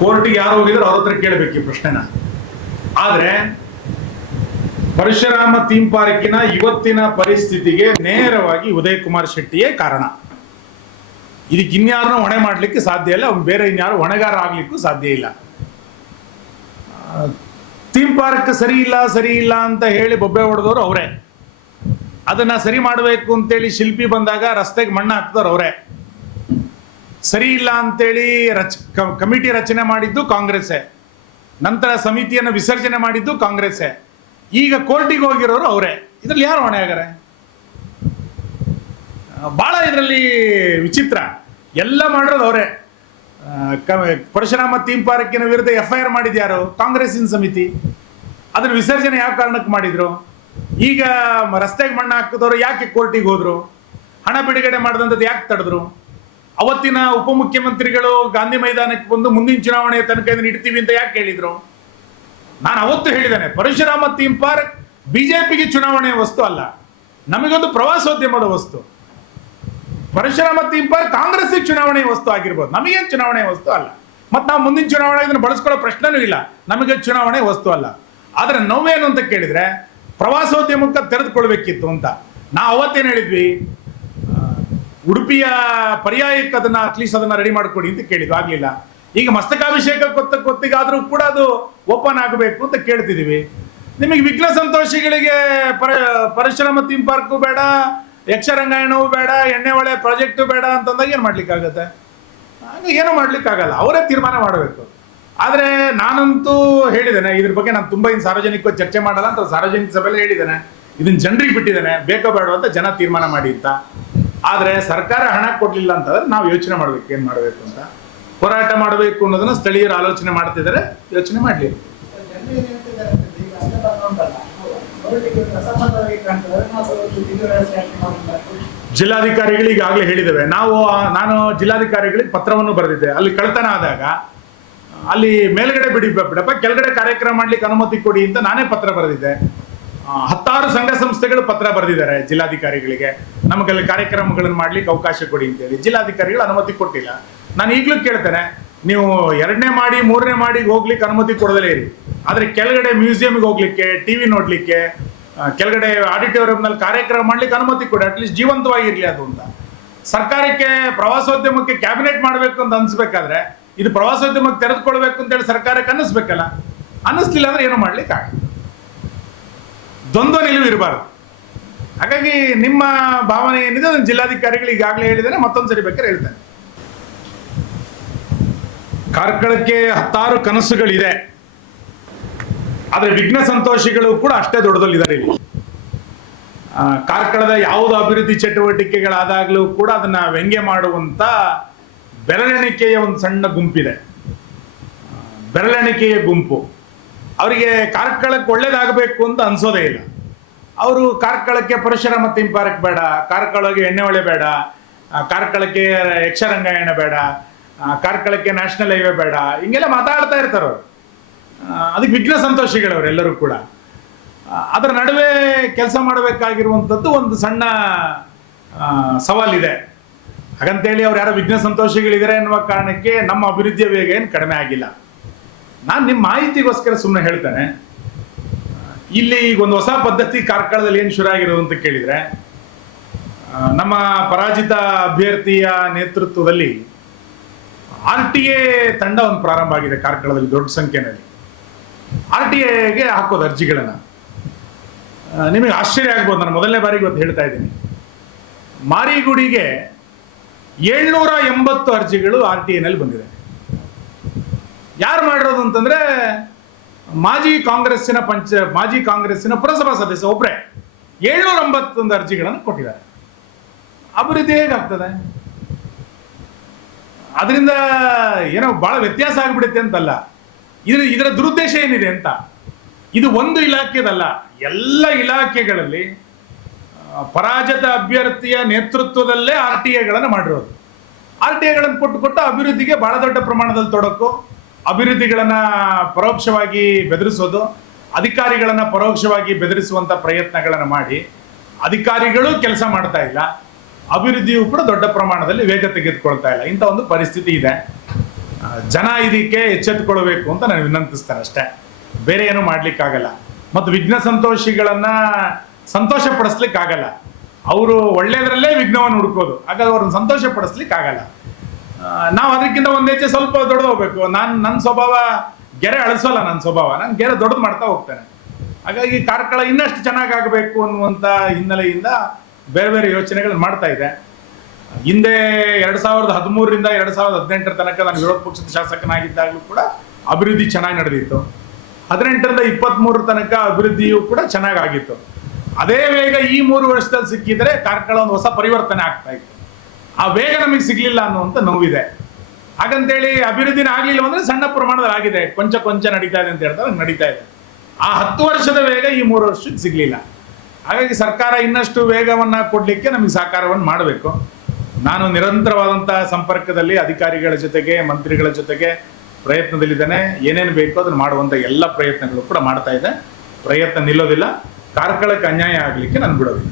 ಕೋರ್ಟ್ಗೆ ಯಾರು ಹೋಗಿದ್ರು ಅವ್ರ ಹತ್ರ ಕೇಳಬೇಕು ಈ ಪ್ರಶ್ನೆನ. ಆದ್ರೆ ಪರಶುರಾಮ ಥೀಮ್ ಪಾರ್ಕಿನ ಇವತ್ತಿನ ಪರಿಸ್ಥಿತಿಗೆ ನೇರವಾಗಿ ಉದಯ್ ಕುಮಾರ್ ಶೆಟ್ಟಿಯೇ ಕಾರಣ. ಇದಕ್ಕೆ ಇನ್ಯಾರನ್ನೂ ಹೊಣೆ ಮಾಡ್ಲಿಕ್ಕೆ ಸಾಧ್ಯ ಇಲ್ಲ, ಅವ್ನು ಬೇರೆ ಇನ್ಯಾರು ಹೊಣೆಗಾರ ಆಗ್ಲಿಕ್ಕೂ ಸಾಧ್ಯ ಇಲ್ಲ. ಥೀಮ್ ಪಾರ್ಕ್ ಸರಿ ಇಲ್ಲ ಅಂತ ಹೇಳಿ ಬೊಬ್ಬೆ ಹೊಡೆದವರು ಅವರೇ. ಅದನ್ನ ಸರಿ ಮಾಡಬೇಕು ಅಂತೇಳಿ ಶಿಲ್ಪಿ ಬಂದಾಗ ರಸ್ತೆಗೆ ಮಣ್ಣು ಹಾಕಿದವ್ರು ಅವರೇ. ಸರಿ ಇಲ್ಲ ಅಂತೇಳಿ ಕಮಿಟಿ ರಚನೆ ಮಾಡಿದ್ದು ಕಾಂಗ್ರೆಸ್ಸೇ. ನಂತರ ಸಮಿತಿಯನ್ನು ವಿಸರ್ಜನೆ ಮಾಡಿದ್ದು ಕಾಂಗ್ರೆಸ್ಸೇ. ಈಗ ಕೋರ್ಟಿಗೆ ಹೋಗಿರೋರು ಅವರೇ. ಇದ್ರಲ್ಲಿ ಯಾರು ಹೊಣೆ ಆಗ್ಯಾರೆ? ಬಹಳ ಇದರಲ್ಲಿ ವಿಚಿತ್ರ. ಎಲ್ಲ ಮಾಡಿರೋದು ಅವರೇ. ಪರಶುರಾಮ ಥೀಮ್ ಪಾರ್ಕಿನ ವಿರುದ್ಧ FIR ಮಾಡಿದ್ಯಾರು? ಕಾಂಗ್ರೆಸ್ಸಿನ ಸಮಿತಿ. ಅದನ್ನ ವಿಸರ್ಜನೆ ಯಾವ ಕಾರಣಕ್ಕೆ ಮಾಡಿದ್ರು? ಈಗ ರಸ್ತೆಗೆ ಮಣ್ಣು ಹಾಕಿದವರು ಯಾಕೆ ಕೋರ್ಟಿಗೆ ಹೋದ್ರು? ಹಣ ಬಿಡುಗಡೆ ಮಾಡಿದಂಥದ್ದು ಯಾಕೆ ತಡೆದ್ರು? ಅವತ್ತಿನ ಉಪಮುಖ್ಯಮಂತ್ರಿಗಳು ಗಾಂಧಿ ಮೈದಾನಕ್ಕೆ ಬಂದು ಮುಂದಿನ ಚುನಾವಣೆ ತನಕ ಇದನ್ನು ಇಡ್ತೀವಿ ಅಂತ ಯಾಕೆ ಹೇಳಿದ್ರು? ನಾನು ಅವತ್ತು ಹೇಳಿದ್ದೇನೆ, ಪರಶುರಾಮ ಥೀಮ್ ಪಾರ್ಕ್ ಬಿಜೆಪಿಗೆ ಚುನಾವಣೆ ವಸ್ತು ಅಲ್ಲ, ನಮಗೊಂದು ಪ್ರವಾಸೋದ್ಯಮದ ವಸ್ತು. ಪರಶುರಾಮ ಥೀಮ್ ಪಾರ್ಕ್ ಕಾಂಗ್ರೆಸ್ಸಿಗೆ ಚುನಾವಣೆ ವಸ್ತು ಆಗಿರ್ಬೋದು, ನಮಗೇನು ಚುನಾವಣೆ ವಸ್ತು ಅಲ್ಲ. ಮತ್ತು ನಾವು ಮುಂದಿನ ಚುನಾವಣೆ ಇದನ್ನು ಬಳಸ್ಕೊಳ್ಳೋ ಪ್ರಶ್ನೆನೂ ಇಲ್ಲ, ನಮಗೆ ಚುನಾವಣೆ ವಸ್ತು ಅಲ್ಲ. ಆದರೆ ನೋವೇನು ಅಂತ ಕೇಳಿದ್ರೆ ಪ್ರವಾಸೋದ್ಯಮಕ್ಕೆ ತೆರೆದುಕೊಳ್ಬೇಕಿತ್ತು ಅಂತ ನಾವು ಅವತ್ತೇನು ಹೇಳಿದ್ವಿ, ಉಡುಪಿಯ ಪರ್ಯಾಯಕ್ಕೆ ಅದನ್ನ ಅಟ್ಲೀಸ್ಟ್ ಅದನ್ನ ರೆಡಿ ಮಾಡಿಕೊಡಿ ಅಂತ ಕೇಳಿದ್ವಿ, ಆಗ್ಲಿಲ್ಲ. ಈಗ ಮಸ್ತಕಾಭಿಷೇಕ ಕೊತ್ತಿಗಾದ್ರೂ ಕೂಡ ಅದು ಓಪನ್ ಆಗಬೇಕು ಅಂತ ಕೇಳ್ತಿದೀವಿ. ನಿಮಗೆ ವಿಘ್ನ ಸಂತೋಷಿಗಳಿಗೆ ಪರಶುರಾಮ ಥೀಮ್ ಪಾರ್ಕು ಬೇಡ, ಯಕ್ಷರಂಗಾಯಣವೂ ಬೇಡ, ಎಣ್ಣೆ ಹೊಳೆ ಪ್ರಾಜೆಕ್ಟು ಬೇಡ ಅಂತಂದಾಗ ಏನು ಮಾಡ್ಲಿಕ್ಕಾಗತ್ತೆ? ಹಾಗೆ ಏನೂ ಮಾಡ್ಲಿಕ್ಕಾಗಲ್ಲ, ಅವರೇ ತೀರ್ಮಾನ ಮಾಡಬೇಕು. ಆದರೆ ನಾನಂತೂ ಹೇಳಿದ್ದೇನೆ, ಇದ್ರ ಬಗ್ಗೆ ನಾನು ತುಂಬ ಸಾರ್ವಜನಿಕ ಚರ್ಚೆ ಮಾಡಲ್ಲ ಅಂತ ಸಾರ್ವಜನಿಕ ಸಭೆಯಲ್ಲಿ ಹೇಳಿದ್ದೇನೆ. ಇದನ್ನ ಜನರಿಗೆ ಬಿಟ್ಟಿದ್ದೇನೆ, ಬೇಕೋ ಬೇಡ ಅಂತ ಜನ ತೀರ್ಮಾನ ಮಾಡಿ ಅಂತ. ಆದರೆ ಸರ್ಕಾರ ಹಣ ಕೊಡಲಿಲ್ಲ ಅಂತಂದ್ರೆ ನಾವು ಯೋಚನೆ ಮಾಡ್ಬೇಕು, ಏನು ಮಾಡಬೇಕು ಅಂತ. ಹೋರಾಟ ಮಾಡಬೇಕು ಅನ್ನೋದನ್ನ ಸ್ಥಳೀಯರು ಆಲೋಚನೆ ಮಾಡ್ತಿದ್ದಾರೆ, ಯೋಚನೆ ಮಾಡಲಿ. ಜಿಲ್ಲಾಧಿಕಾರಿಗಳು ಈಗಾಗಲೇ ಹೇಳಿದ್ದೇವೆ. ನಾನು ಜಿಲ್ಲಾಧಿಕಾರಿಗಳಿಗೆ ಪತ್ರವನ್ನು ಬರೆದಿದ್ದೆ. ಅಲ್ಲಿ ಕಳ್ಳತನ ಆದಾಗ ಅಲ್ಲಿ ಮೇಲ್ಗಡೆ ಬಿಡಪ್ಪ, ಕೆಳಗಡೆ ಕಾರ್ಯಕ್ರಮ ಮಾಡ್ಲಿಕ್ಕೆ ಅನುಮತಿ ಕೊಡಿ ಅಂತ ನಾನೇ ಪತ್ರ ಬರೆದಿದ್ದೆ. 10 ಸಂಘ ಸಂಸ್ಥೆಗಳು ಪತ್ರ ಬರೆದಿದ್ದಾರೆ ಜಿಲ್ಲಾಧಿಕಾರಿಗಳಿಗೆ, ನಮಗಲ್ಲಿ ಕಾರ್ಯಕ್ರಮಗಳನ್ನು ಮಾಡ್ಲಿಕ್ಕೆ ಅವಕಾಶ ಕೊಡಿ ಅಂತೇಳಿ. ಜಿಲ್ಲಾಧಿಕಾರಿಗಳು ಅನುಮತಿ ಕೊಟ್ಟಿಲ್ಲ. ನಾನು ಈಗಲೂ ಕೇಳ್ತೇನೆ, ನೀವು 2ನೇ ಮಾಡಿ 3ನೇ ಮಾಡಿಗೆ ಹೋಗ್ಲಿಕ್ಕೆ ಅನುಮತಿ ಕೊಡದಲೇ ಇರಿ, ಆದರೆ ಕೆಳಗಡೆ ಮ್ಯೂಸಿಯಂಗೆ ಹೋಗ್ಲಿಕ್ಕೆ, ಟಿವಿ ನೋಡ್ಲಿಕ್ಕೆ, ಕೆಳಗಡೆ ಆಡಿಟೋರಿಯಂನಲ್ಲಿ ಕಾರ್ಯಕ್ರಮ ಮಾಡ್ಲಿಕ್ಕೆ ಅನುಮತಿ ಕೊಡಿ, ಅಟ್ಲೀಸ್ಟ್ ಜೀವಂತವಾಗಿರ್ಲಿ ಅದು ಅಂತ. ಸರ್ಕಾರಕ್ಕೆ ಪ್ರವಾಸೋದ್ಯಮಕ್ಕೆ ಕ್ಯಾಬಿನೆಟ್ ಮಾಡಬೇಕು ಅಂತ ಅನ್ಸ್ಬೇಕಾದ್ರೆ ಇದು ಪ್ರವಾಸೋದ್ಯಮಕ್ಕೆ ತೆರೆದುಕೊಳ್ಬೇಕು ಅಂತೇಳಿ ಸರ್ಕಾರಕ್ಕೆ ಅನ್ನಿಸ್ಬೇಕಲ್ಲ. ಅನ್ನಿಸ್ಲಿಲ್ಲ ಅಂದ್ರೆ ಏನು ಮಾಡ್ಲಿಕ್ಕೆ ಆಗಲ್ಲ. ದ್ವಂದ್ವ ನಿಲುವು ಇರಬಾರ್ದು. ಹಾಗಾಗಿ ನಿಮ್ಮ ಭಾವನೆ ಏನಿದೆ ಅದನ್ನು ಜಿಲ್ಲಾಧಿಕಾರಿಗಳು ಈಗಾಗಲೇ ಹೇಳಿದ್ದೇನೆ, ಮತ್ತೊಂದ್ಸರಿ ಬೇಕಾದ್ರೆ ಹೇಳ್ತೇನೆ. ಕಾರ್ಕಳಕ್ಕೆ 10 ಕನಸುಗಳಿದೆ, ಆದ್ರೆ ವಿಘ್ನ ಸಂತೋಷಿಗಳು ಕೂಡ ಅಷ್ಟೇ ದೊಡ್ಡದಲ್ಲಿದ್ದಾರೆ. ಇಲ್ಲಿ ಕಾರ್ಕಳದ ಯಾವುದು ಅಭಿವೃದ್ಧಿ ಚಟುವಟಿಕೆಗಳಾದಾಗಲೂ ಕೂಡ ಅದನ್ನ ವ್ಯಂಗ್ಯ ಮಾಡುವಂತ ಬೆರಳೆಣಿಕೆಯ ಒಂದು ಸಣ್ಣ ಗುಂಪಿದೆ, ಬೆರಳೆಣಿಕೆಯ ಗುಂಪು. ಅವರಿಗೆ ಕಾರ್ಕಳಕ್ಕೆ ಒಳ್ಳೇದಾಗಬೇಕು ಅಂತ ಅನ್ಸೋದೇ ಇಲ್ಲ. ಅವರು ಕಾರ್ಕಳಕ್ಕೆ ಪರಶುರಾಮ ಥೀಮ್ ಪಾರ್ಕ್ ಬೇಡ, ಕಾರ್ಕಳಕ್ಕೆ ಎಣ್ಣೆ ಹೊಳೆ ಬೇಡ, ಕಾರ್ಕಳಕ್ಕೆ ಯಕ್ಷರಂಗಾಯಣ ಬೇಡ, ಕಾರ್ಕಳಕ್ಕೆ ನ್ಯಾಷನಲ್ ಹೈವೇ ಬೇಡ, ಹಿಂಗೆಲ್ಲ ಮಾತಾಡ್ತಾ ಇರ್ತಾರೆ ಅವರು. ಅದಕ್ಕೆ ವಿಘ್ನ ಸಂತೋಷಿಗಳವರೆಲ್ಲರೂ ಕೂಡ. ಅದರ ನಡುವೆ ಕೆಲಸ ಮಾಡಬೇಕಾಗಿರುವಂಥದ್ದು ಒಂದು ಸಣ್ಣ ಸವಾಲಿದೆ. ಹಾಗಂತೇಳಿ ಅವ್ರು ಯಾರೋ ವಿಘ್ನ ಸಂತೋಷಿಗಳಿದ್ದಾರೆ ಎನ್ನುವ ಕಾರಣಕ್ಕೆ ನಮ್ಮ ಅಭಿವೃದ್ಧಿಯ ವೇಗ ಏನು ಕಡಿಮೆ ಆಗಿಲ್ಲ. ನಾನು ನಿಮ್ಮ ಮಾಹಿತಿಗೋಸ್ಕರ ಸುಮ್ಮನೆ ಹೇಳ್ತೇನೆ. ಇಲ್ಲಿ ಈಗ ಒಂದು ಹೊಸ ಪದ್ಧತಿ ಕಾರ್ಕಳದಲ್ಲಿ ಏನು ಶುರು ಆಗಿರೋದು ಅಂತ ಕೇಳಿದ್ರೆ, ನಮ್ಮ ಪರಾಜಿತ ಅಭ್ಯರ್ಥಿಯ ನೇತೃತ್ವದಲ್ಲಿ RTA ತಂಡ ಒಂದು ಪ್ರಾರಂಭ ಆಗಿದೆ ಕಾರ್ಕಳದಲ್ಲಿ ದೊಡ್ಡ ಸಂಖ್ಯೆಯಲ್ಲಿ. RTAಗೆ ಹಾಕೋದು ಅರ್ಜಿಗಳನ್ನ. ನಿಮಗೆ ಆಶ್ಚರ್ಯ ಆಗ್ಬೋದು, ನಾನು ಮೊದಲನೇ ಬಾರಿಗೆ ಇವತ್ತು ಹೇಳ್ತಾ ಇದ್ದೀನಿ, ಮಾರಿಗುಡಿಗೆ 780 ಅರ್ಜಿಗಳು RTAನಲ್ಲಿ ಬಂದಿದೆ. ಯಾರು ಮಾಡಿರೋದು ಅಂತಂದ್ರೆ ಮಾಜಿ ಕಾಂಗ್ರೆಸ್ಸಿನ ಪುರಸಭಾ ಸದಸ್ಯ ಒಬ್ಬರೇ 781 ಅರ್ಜಿಗಳನ್ನು ಕೊಟ್ಟಿದ್ದಾರೆ. ಅಭಿವೃದ್ಧಿ ಹೇಗಾಗ್ತದೆ? ಅದರಿಂದ ಏನೋ ಬಹಳ ವ್ಯತ್ಯಾಸ ಆಗಿಬಿಡುತ್ತೆ ಅಂತಲ್ಲ, ಇದರ ದುರುದ್ದೇಶ ಏನಿದೆ ಅಂತ. ಇದು ಒಂದು ಇಲಾಖೆದಲ್ಲ, ಎಲ್ಲ ಇಲಾಖೆಗಳಲ್ಲಿ ಪರಾಜಿತ ಅಭ್ಯರ್ಥಿಯ ನೇತೃತ್ವದಲ್ಲೇ RTAಗಳನ್ನು ಮಾಡಿರೋದು. RTAಗಳನ್ನು ಕೊಟ್ಟು ಅಭಿವೃದ್ಧಿಗೆ ಬಹಳ ದೊಡ್ಡ ಪ್ರಮಾಣದಲ್ಲಿ ತೊಡಕು, ಅಭಿವೃದ್ಧಿಗಳನ್ನ ಪರೋಕ್ಷವಾಗಿ ಬೆದರಿಸೋದು, ಅಧಿಕಾರಿಗಳನ್ನ ಪರೋಕ್ಷವಾಗಿ ಬೆದರಿಸುವಂತ ಪ್ರಯತ್ನಗಳನ್ನು ಮಾಡಿ ಅಧಿಕಾರಿಗಳು ಕೆಲಸ ಮಾಡ್ತಾ ಇಲ್ಲ, ಅಭಿವೃದ್ಧಿಯು ಕೂಡ ದೊಡ್ಡ ಪ್ರಮಾಣದಲ್ಲಿ ವೇಗ ತೆಗೆದುಕೊಳ್ತಾ ಇಲ್ಲ. ಇಂಥ ಒಂದು ಪರಿಸ್ಥಿತಿ ಇದೆ. ಜನ ಇದಕ್ಕೆ ಎಚ್ಚೆತ್ತುಕೊಳ್ಬೇಕು ಅಂತ ನಾನು ವಿನಂತಿಸ್ತೇನೆ ಅಷ್ಟೇ, ಬೇರೆ ಏನು ಮಾಡ್ಲಿಕ್ಕಾಗಲ್ಲ. ಮತ್ತು ವಿಘ್ನ ಸಂತೋಷಿಗಳನ್ನ ಸಂತೋಷ ಪಡಿಸ್ಲಿಕ್ಕಾಗಲ್ಲ. ಅವರು ಒಳ್ಳೆಯದರಲ್ಲೇ ವಿಘ್ನವನ್ನು ಹುಡುಕೋದು, ಹಾಗಾದ್ರೆ ಅವ್ರನ್ನ ಸಂತೋಷ ಪಡಿಸ್ಲಿಕ್ಕಾಗಲ್ಲ. ನಾವು ಅದಕ್ಕಿಂತ ಒಂದು ಹೆಜ್ಜೆ ಸ್ವಲ್ಪ ದೊಡ್ಡದು ಹೋಗ್ಬೇಕು. ನನ್ನ ಸ್ವಭಾವ ಗೆರೆ ಅಳಿಸೋಲ್ಲ, ನನ್ನ ಸ್ವಭಾವ ನಾನು ಗೆರೆ ದೊಡ್ಡದು ಮಾಡ್ತಾ ಹೋಗ್ತೇನೆ. ಹಾಗಾಗಿ ಕಾರ್ಕಳ ಇನ್ನಷ್ಟು ಚೆನ್ನಾಗಾಗಬೇಕು ಅನ್ನುವಂಥ ಹಿನ್ನೆಲೆಯಿಂದ ಬೇರೆ ಬೇರೆ ಯೋಚನೆಗಳು ಮಾಡ್ತಾ ಇದೆ. ಹಿಂದೆ 2013ರಿಂದ 2018 ತನಕ ನಾನು ವಿರೋಧ ಪಕ್ಷದ ಶಾಸಕನಾಗಿದ್ದಾಗಲೂ ಕೂಡ ಅಭಿವೃದ್ಧಿ ಚೆನ್ನಾಗಿ ನಡೆದಿತ್ತು. 18ರಿಂದ 23 ತನಕ ಅಭಿವೃದ್ಧಿಯು ಕೂಡ ಚೆನ್ನಾಗಾಗಿತ್ತು. ಅದೇ ವೇಗ ಈ 3 ವರ್ಷದಲ್ಲಿ ಸಿಕ್ಕಿದ್ರೆ ಕಾರ್ಕಳ ಒಂದು ಹೊಸ ಪರಿವರ್ತನೆ ಆಗ್ತಾ ಇತ್ತು. ಆ ವೇಗ ನಮಗೆ ಸಿಗ್ಲಿಲ್ಲ ಅನ್ನುವಂಥ ನೋವಿದೆ. ಹಾಗಂತೇಳಿ ಅಭಿವೃದ್ಧಿನ ಆಗ್ಲಿಲ್ಲ ಅಂದ್ರೆ ಸಣ್ಣ ಪ್ರಮಾಣದಲ್ಲಿ ಆಗಿದೆ, ಕೊಂಚ ಕೊಂಚ ನಡೀತಾ ಇದೆ ಅಂತ ಹೇಳ್ತಾರೆ, ನಡೀತಾ ಇದೆ. ಆ 10 ವರ್ಷದ ವೇಗ ಈ 3 ವರ್ಷಕ್ಕೆ ಸಿಗ್ಲಿಲ್ಲ. ಹಾಗಾಗಿ ಸರ್ಕಾರ ಇನ್ನಷ್ಟು ವೇಗವನ್ನ ಕೊಡ್ಲಿಕ್ಕೆ ನಮಗೆ ಸಹಕಾರವನ್ನು ಮಾಡಬೇಕು. ನಾನು ನಿರಂತರವಾದಂತಹ ಸಂಪರ್ಕದಲ್ಲಿ ಅಧಿಕಾರಿಗಳ ಜೊತೆಗೆ, ಮಂತ್ರಿಗಳ ಜೊತೆಗೆ ಪ್ರಯತ್ನದಲ್ಲಿದ್ದೇನೆ. ಏನೇನು ಬೇಕೋ ಅದನ್ನು ಮಾಡುವಂತ ಎಲ್ಲ ಪ್ರಯತ್ನಗಳು ಕೂಡ ಮಾಡ್ತಾ ಇದೆ. ಪ್ರಯತ್ನ ನಿಲ್ಲೋದಿಲ್ಲ. ಕಾರ್ಕಳಕ್ಕೆ ಅನ್ಯಾಯ ಆಗ್ಲಿಕ್ಕೆ ನಾನು ಬಿಡೋದಿಲ್ಲ.